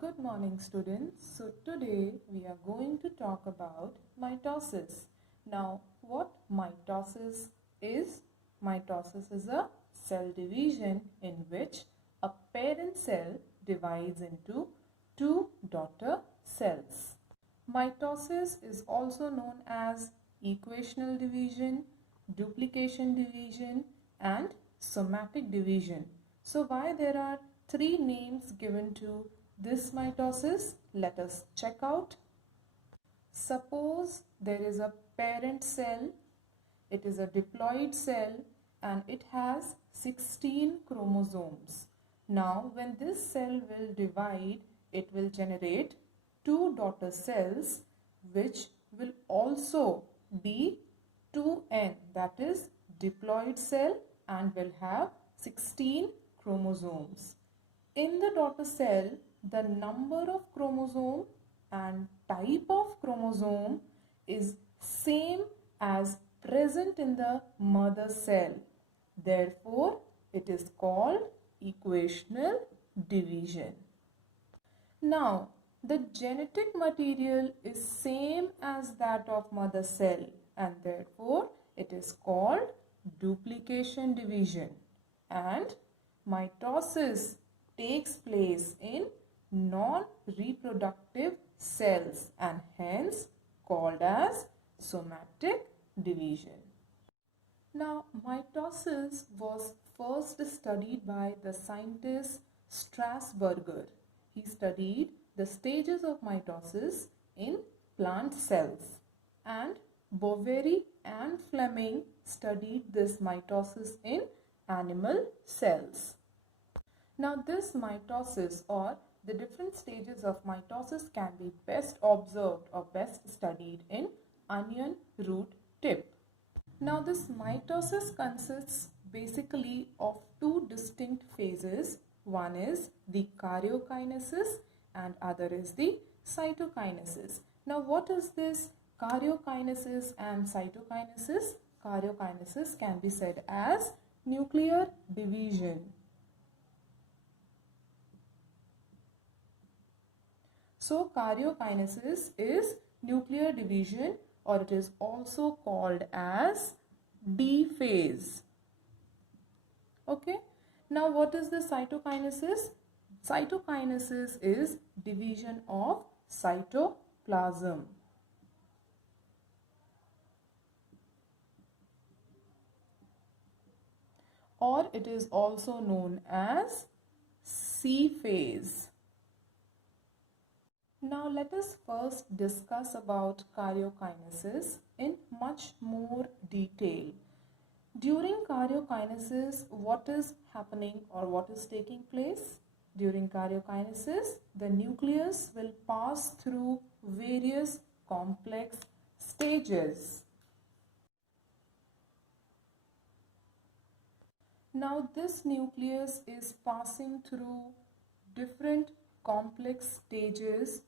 Good morning, students. So today we are going to talk about mitosis. Now, what mitosis is? Mitosis is a cell division in which a parent cell divides into two daughter cells. Mitosis is also known as equational division, duplication division, and somatic division. So why there are three names given to this mitosis? Let us check out. Suppose there is a parent cell, it is a diploid cell and it has 16 chromosomes. Now when this cell will divide, it will generate two daughter cells which will also be 2n, that is diploid cell, and will have 16 chromosomes. In the daughter cell, the number of chromosome and type of chromosome is same as present in the mother cell. Therefore, it is called equational division. Now, the genetic material is same as that of mother cell and therefore it is called duplication division. And mitosis takes place in non-reproductive cells and hence called as somatic division. Now, mitosis was first studied by the scientist Strasburger. He studied the stages of mitosis in plant cells, and Boveri and Fleming studied this mitosis in animal cells. Now this mitosis or the different stages of mitosis can be best observed or best studied in onion root tip. Now this mitosis consists basically of two distinct phases. One is the Cardiokinesis and other is the Cytokinesis. Now what is this Cardiokinesis and Cytokinesis? Cardiokinesis can be said as nuclear division. So Cardiokinesis is nuclear division, or it is also called as D phase. Okay. Now what is the Cytokinesis? Cytokinesis is division of cytoplasm. Or it is also known as C phase. Now let us first discuss about Cardiokinesis in much more detail. During Cardiokinesis, what is happening or what is taking place? During Cardiokinesis, the nucleus will pass through various complex stages. Now this nucleus is passing through different complex stages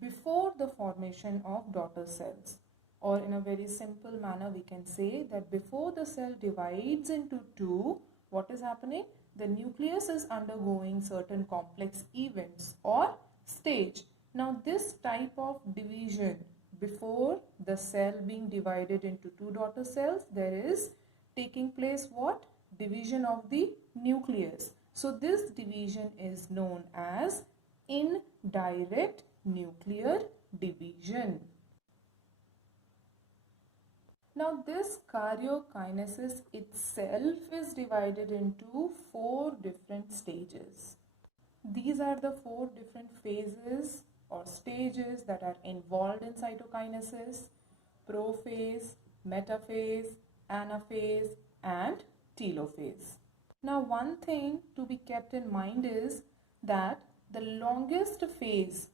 before the formation of daughter cells, or in a very simple manner we can say that before the cell divides into two, what is happening? The nucleus is undergoing certain complex events or stage. Now this type of division before the cell being divided into two daughter cells, there is taking place what? Division of the nucleus. So this division is known as indirect nuclear division. Now this Cardiokinesis itself is divided into four different stages. These are the four different phases or stages that are involved in cytokinesis: prophase, metaphase, anaphase, and telophase. Now one thing to be kept in mind is that the longest phase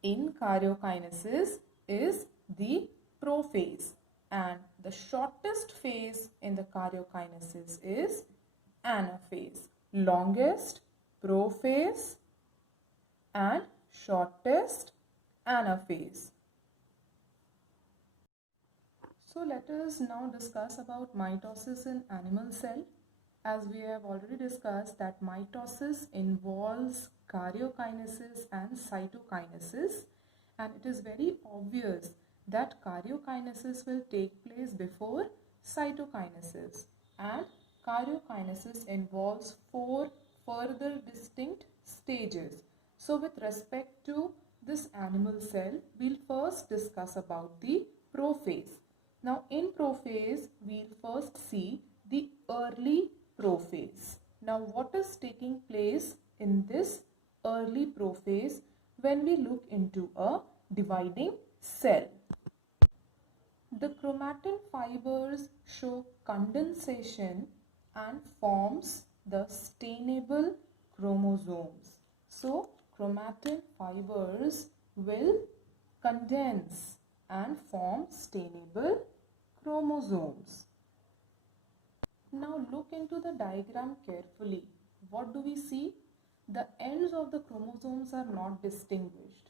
in Cardiokinesis is the prophase and the shortest phase in the Cardiokinesis is anaphase. Longest prophase and shortest anaphase. So let us now discuss about mitosis in animal cell. as we have already discussed, that mitosis involves Cardiokinesis and Cytokinesis, and it is very obvious that Cardiokinesis will take place before Cytokinesis, and Cardiokinesis involves 4 further distinct stages. So with respect to this animal cell, we'll first discuss about the prophase. Now in prophase, we'll first see the early prophase. Now what is taking place in this early prophase when we look into a dividing cell? The chromatin fibers show condensation and forms the stainable chromosomes. So chromatin fibers will condense and form stainable chromosomes. Now look into the diagram carefully. What do we see? The ends of the chromosomes are not distinguished,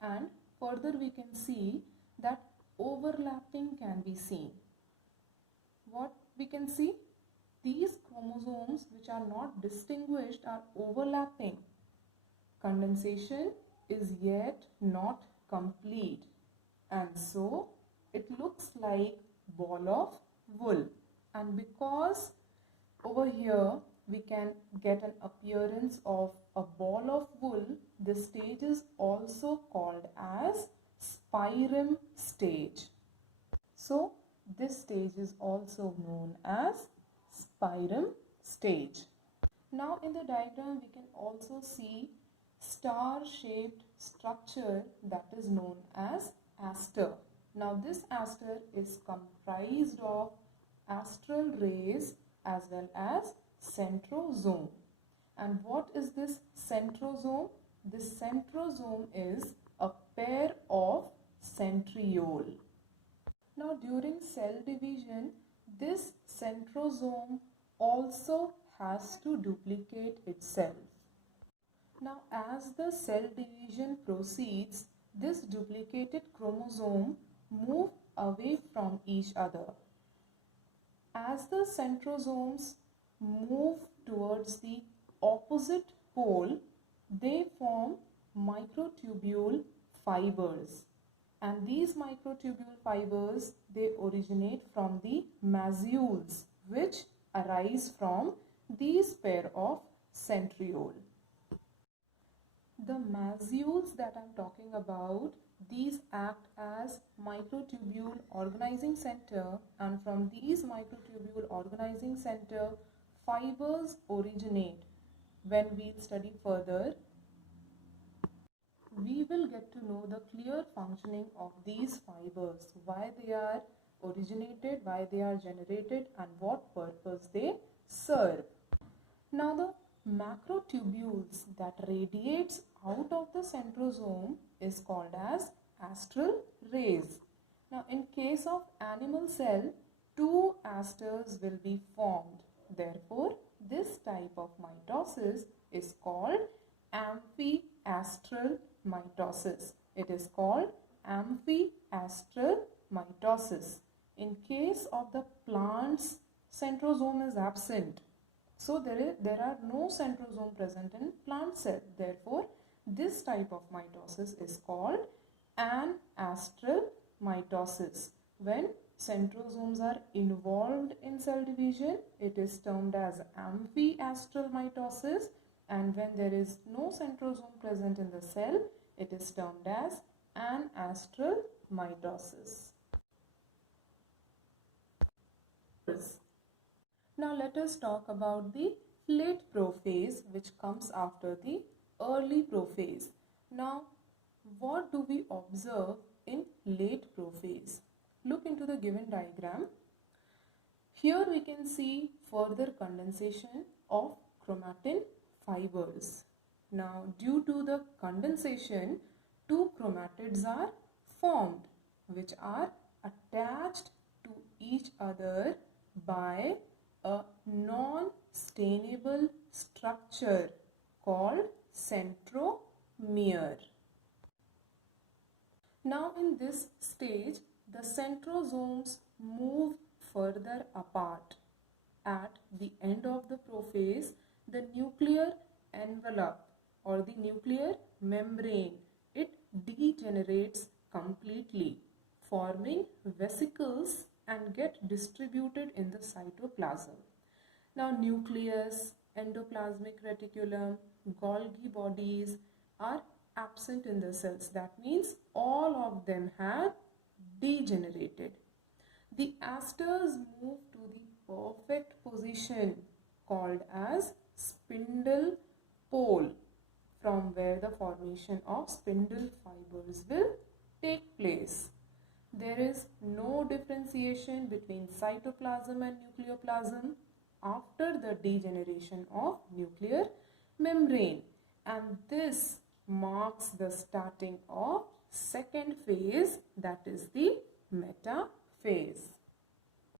and further we can see that overlapping can be seen. What we can see? These chromosomes which are not distinguished are overlapping. Condensation is yet not complete, and so it looks like ball of wool. And because over here we can get an appearance of a ball of wool, this stage is also called as spirum stage. So this stage is also known as spirum stage. Now in the diagram we can also see star-shaped structure that is known as aster. Now this aster is comprised of astral rays as well as centrosome. And what is this centrosome? This centrosome is a pair of centriole. Now during cell division, this centrosome also has to duplicate itself. Now as the cell division proceeds, this duplicated chromosome move away from each other. As the centrosomes move towards the opposite pole, they form microtubule fibers, and these microtubule fibers, they originate from the mazules which arise from these pair of centriole. The mazules that I am talking about, these act as microtubule organizing center, and from these microtubule organizing center, fibers originate. When we study further, we will get to know the clear functioning of these fibers, why they are originated, why they are generated, and what purpose they serve. Now the macrotubules that radiates out of the centrosome is called as astral rays. Now in case of animal cell, 2 asters will be formed. Therefore, this type of mitosis is called amphiastral mitosis. It is called amphiastral mitosis. In case of the plants, centrosome is absent. So there are no centrosome present in plant cell. Therefore, this type of mitosis is called anastral mitosis. When centrosomes are involved in cell division, it is termed as amphiastral mitosis, and when there is no centrosome present in the cell, it is termed as anastral mitosis. Now let us talk about the late prophase, which comes after the early prophase. Now what do we observe in late prophase? Look into the given diagram. Here we can see further condensation of chromatin fibers. Now due to the condensation, 2 chromatids are formed, which are attached to each other by a non-stainable structure called centromere. Now in this stage, the centrosomes move further apart, at the end of the prophase, the nuclear envelope or the nuclear membrane, it degenerates completely, forming vesicles and get distributed in the cytoplasm. Now nucleus, endoplasmic reticulum, Golgi bodies are absent in the cells. That means all of them have degenerated. The asters move to the perfect position called as spindle pole, from where the formation of spindle fibers will take place. There is no differentiation between cytoplasm and nucleoplasm after the degeneration of nuclear membrane, and this marks the starting of second phase, that is the metaphase.